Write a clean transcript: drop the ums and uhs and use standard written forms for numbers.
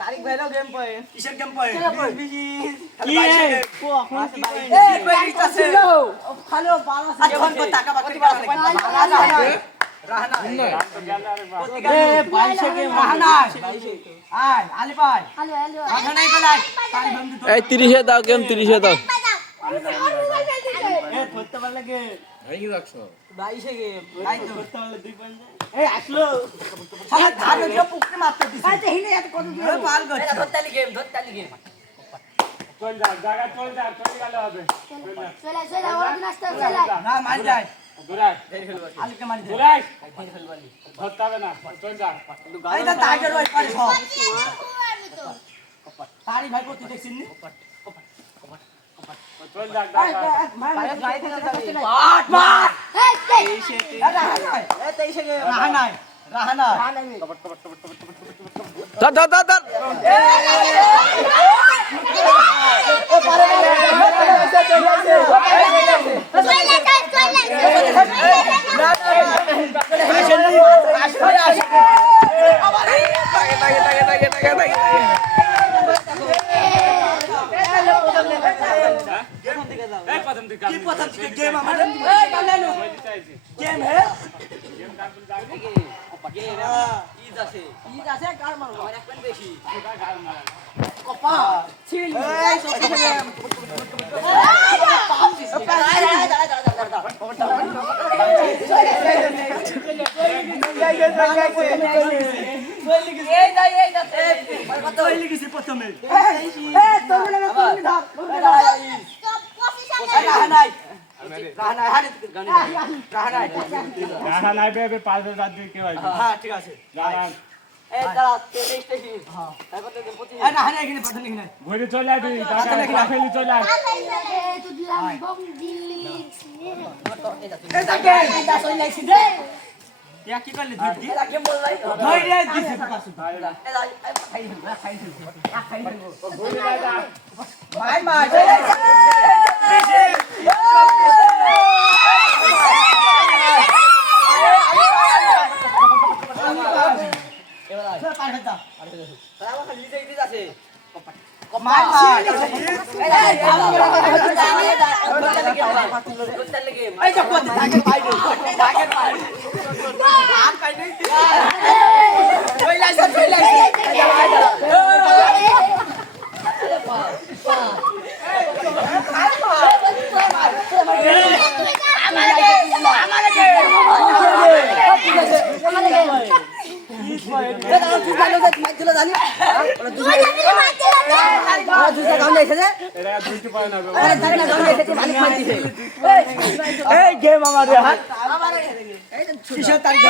तारीख भाईला गेम पाय किशोर गेम पाय কি खालो 12 से को टाका बाकी राहना এ 22 গেম राहना আয় আলি ভাই রাহনা নাই বলাই তারি বন্ধু এই 30 এ দাও গেম 30 এ দাও এ ধরতে পারলে গে এই কি রাখছো 22 গেম তাই তো ধরতে পারলে 2 পয়েন্ট এ আসলো সারা ধান দিয়ে পুকতে মারতে দিছি আই তো হিনে এত কত এ পাল গছ ধরতালি গেম চল যা জায়গা চল গেলে হবে না মার যায় দূরাই আলিকে মারি দে দূরাই ধরতে হবে না চল যা আই তা টাইগার ওই পারে সব তারি ভাই কত দেখছিস নি চল যা পারে গাড়ি থেকে যাবে পাট মার এ 23 গেম রাহনা ধর ধর ধর ধর এই প্রথম দিকে কি পছন্দ কি গেম আমার গেম হে ঈদ আছে কার মারবো আমার এক পয়েন্ট বেশি কপা ছিল এই সব গেম প্রথমে রাহা নাই বে 5 রাত দিয়ে কি হয় হ্যাঁ ঠিক আছে রাহা ঘুরে চলে আয় তুই টাকা ফেলি চলে আয় কি করলি ধৈর্য দিছি ভাই মার গেম আমার কিশোর তারিখ